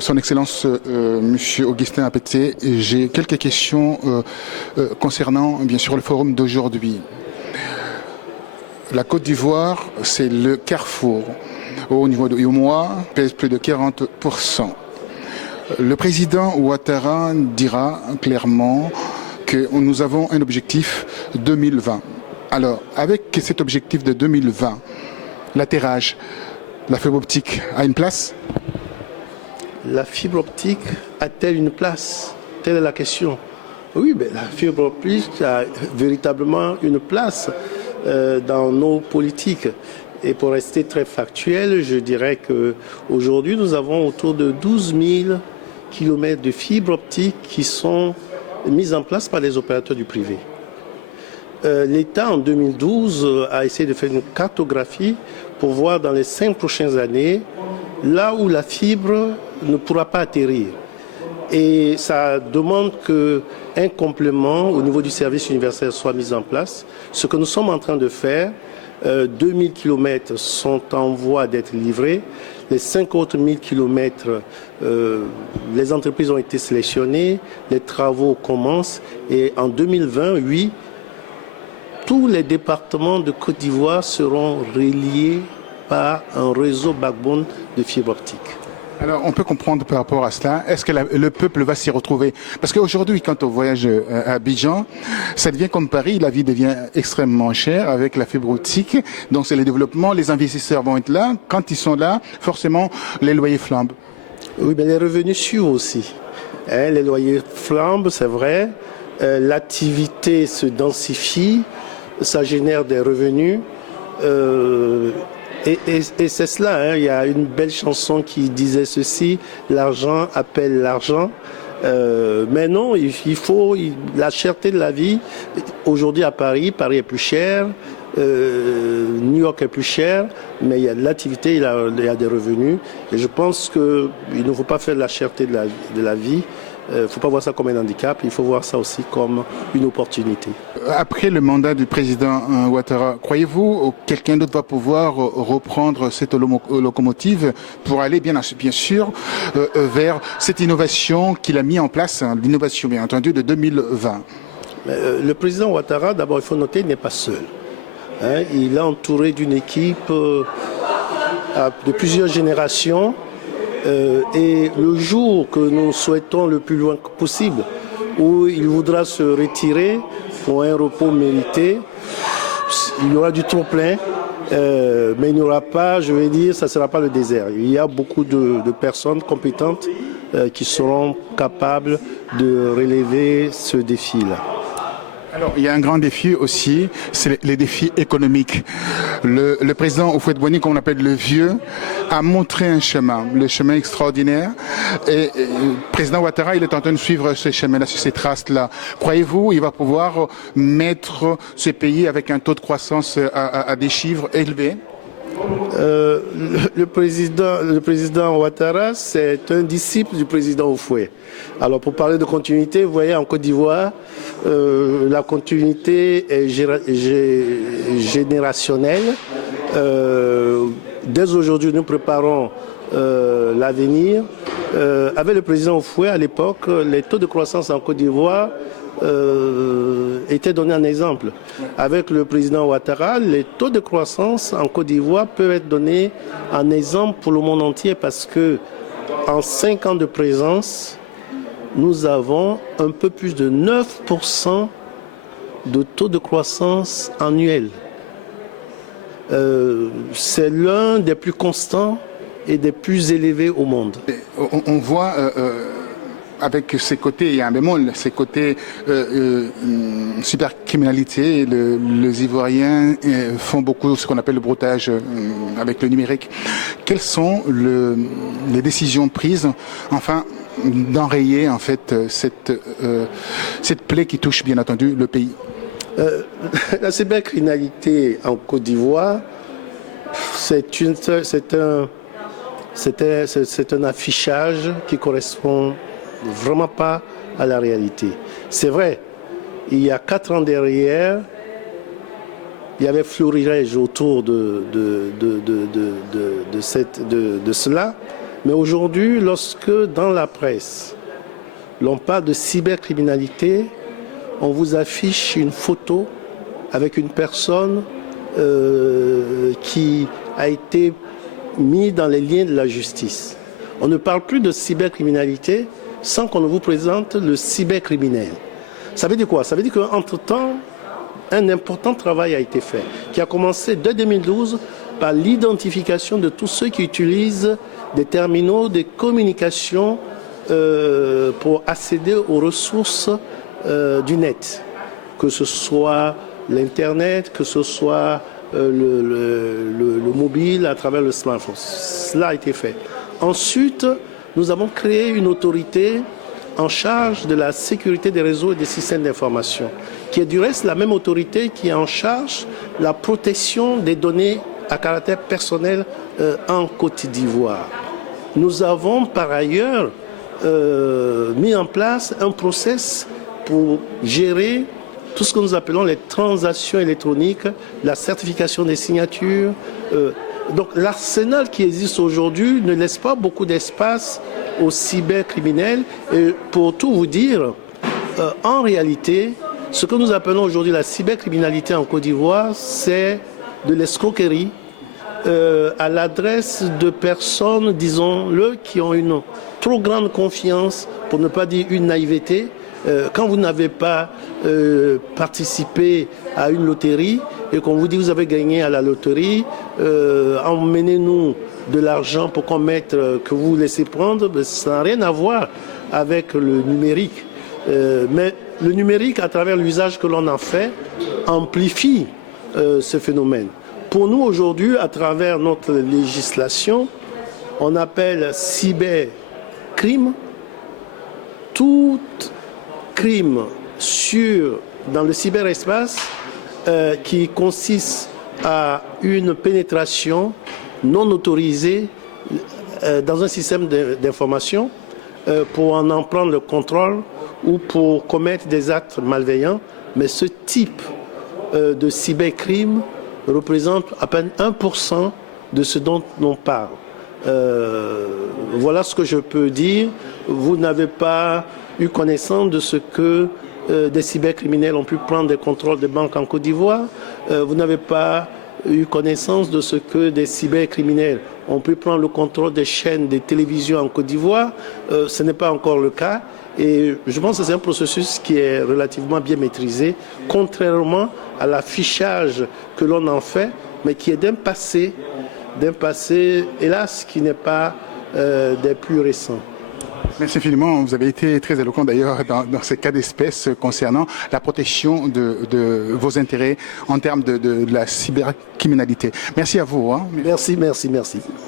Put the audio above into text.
Son Excellence Monsieur Augustin Apete, j'ai quelques questions concernant bien sûr le forum d'aujourd'hui. La Côte d'Ivoire, c'est le carrefour. Au niveau de UEMOA, pèse plus de 40%. Le président Ouattara dira clairement que nous avons un objectif 2020. Alors, avec cet objectif de 2020, l'atterrage, la fibre optique a une place? La fibre optique a-t-elle une place? Telle est la question. Oui, mais la fibre optique a véritablement une place dans nos politiques. Et pour rester très factuel, je dirais qu'aujourd'hui, nous avons autour de 12 000 kilomètres de fibres optiques qui sont mises en place par les opérateurs du privé. L'État, en 2012, a essayé de faire une cartographie pour voir dans les 5 prochaines années là où la fibre ne pourra pas atterrir. Et ça demande qu'un complément au niveau du service universel soit mis en place. Ce que nous sommes en train de faire, 2000 km sont en voie d'être livrés. Les 5 autres 1000 km, les entreprises ont été sélectionnées, les travaux commencent et en 2020, oui, tous les départements de Côte d'Ivoire seront reliés par un réseau backbone de fibre optique. Alors, on peut comprendre par rapport à cela, est-ce que le peuple va s'y retrouver? Parce qu'aujourd'hui, quand on voyage à Abidjan, ça devient comme Paris, la vie devient extrêmement chère avec la fibre optique. Donc, c'est le développement, les investisseurs vont être là. Quand ils sont là, forcément, les loyers flambent. Oui, mais les revenus suivent aussi. Les loyers flambent, c'est vrai. L'activité se densifie, ça génère des revenus. Et c'est cela, il y a une belle chanson qui disait ceci, l'argent appelle l'argent. Mais non, il faut la cherté de la vie. Aujourd'hui à Paris est plus cher, New York est plus cher, mais il y a de l'activité, il y a des revenus. Et je pense qu'il ne faut pas faire de la cherté de la vie. Il ne faut pas voir ça comme un handicap, il faut voir ça aussi comme une opportunité. Après le mandat du président Ouattara, croyez-vous que quelqu'un d'autre va pouvoir reprendre cette locomotive pour aller bien sûr vers cette innovation qu'il a mis en place, l'innovation bien entendu de 2020? Le président Ouattara, d'abord il faut noter, il n'est pas seul. Il est entouré d'une équipe de plusieurs générations. Et le jour que nous souhaitons le plus loin possible, où il voudra se retirer pour un repos mérité, il y aura du trop plein, mais il n'y aura pas, je vais dire, ça ne sera pas le désert. Il y a beaucoup de personnes compétentes qui seront capables de relever ce défi-là. Alors, il y a un grand défi aussi, c'est les défis économiques. Le président Houphouët-Boigny, qu'on appelle le vieux, a montré un chemin, le chemin extraordinaire. Et le président Ouattara, il est en train de suivre ce chemin-là, sur ces traces-là. Croyez-vous, il va pouvoir mettre ce pays avec un taux de croissance à des chiffres élevés? Le président Ouattara, c'est un disciple du président Houphouët. Alors pour parler de continuité, vous voyez en Côte d'Ivoire, la continuité est générationnelle. Dès aujourd'hui, nous préparons l'avenir. Avec le président Houphouët, à l'époque, les taux de croissance en Côte d'Ivoire était donné un exemple. Avec le président Ouattara, les taux de croissance en Côte d'Ivoire peuvent être donnés en exemple pour le monde entier parce que en 5 ans de présence, nous avons un peu plus de 9% de taux de croissance annuel. C'est l'un des plus constants et des plus élevés au monde. On voit avec ces côtés, il y a un bémol, ces côtés cybercriminalité, les Ivoiriens font beaucoup ce qu'on appelle le broutage avec le numérique. Quelles sont les décisions prises, enfin, d'enrayer en fait cette plaie qui touche bien entendu le pays? La cybercriminalité en Côte d'Ivoire, c'est un affichage qui correspond vraiment pas à la réalité. C'est vrai, il y a 4 ans derrière, il y avait florilège autour de cela, Mais aujourd'hui, lorsque dans la presse, l'on parle de cybercriminalité, on vous affiche une photo avec une personne qui a été mise dans les liens de la justice. On ne parle plus de cybercriminalité sans qu'on ne vous présente le cybercriminel. Ça veut dire quoi? Ça veut dire qu'entre-temps, un important travail a été fait, qui a commencé dès 2012 par l'identification de tous ceux qui utilisent des terminaux de communication pour accéder aux ressources du net, que ce soit l'Internet, que ce soit le mobile à travers le smartphone. Cela a été fait. Ensuite, nous avons créé une autorité en charge de la sécurité des réseaux et des systèmes d'information, qui est du reste la même autorité qui est en charge de la protection des données à caractère personnel en Côte d'Ivoire. Nous avons par ailleurs mis en place un process pour gérer tout ce que nous appelons les transactions électroniques, la certification des signatures. Donc l'arsenal qui existe aujourd'hui ne laisse pas beaucoup d'espace aux cybercriminels. Et pour tout vous dire, en réalité, ce que nous appelons aujourd'hui la cybercriminalité en Côte d'Ivoire, c'est de l'escroquerie à l'adresse de personnes, disons-le, qui ont une trop grande confiance, pour ne pas dire une naïveté. Quand vous n'avez pas participé à une loterie et qu'on vous dit que vous avez gagné à la loterie, emmenez-nous de l'argent pour qu'on mette, que vous laissez prendre, ça n'a rien à voir avec le numérique. Mais le numérique, à travers l'usage que l'on en fait, amplifie ce phénomène. Pour nous, aujourd'hui, à travers notre législation, on appelle cybercrime tout crime dans le cyberespace qui consiste à une pénétration non autorisée dans un système d'information pour en prendre le contrôle ou pour commettre des actes malveillants. Mais ce type de cybercrime représente à peine 1% de ce dont on parle. Voilà ce que je peux dire. Vous n'avez pas eu connaissance de ce que des cybercriminels ont pu prendre des contrôles de banques en Côte d'Ivoire. Vous n'avez pas eu connaissance de ce que des cybercriminels ont pu prendre le contrôle des chaînes de télévision en Côte d'Ivoire. Ce n'est pas encore le cas. Et je pense que c'est un processus qui est relativement bien maîtrisé, contrairement à l'affichage que l'on en fait, mais qui est d'un passé, hélas, qui n'est pas des plus récents. Merci infiniment. Vous avez été très éloquent d'ailleurs dans ces cas d'espèce concernant la protection de vos intérêts en termes de la cybercriminalité. Merci à vous. Merci.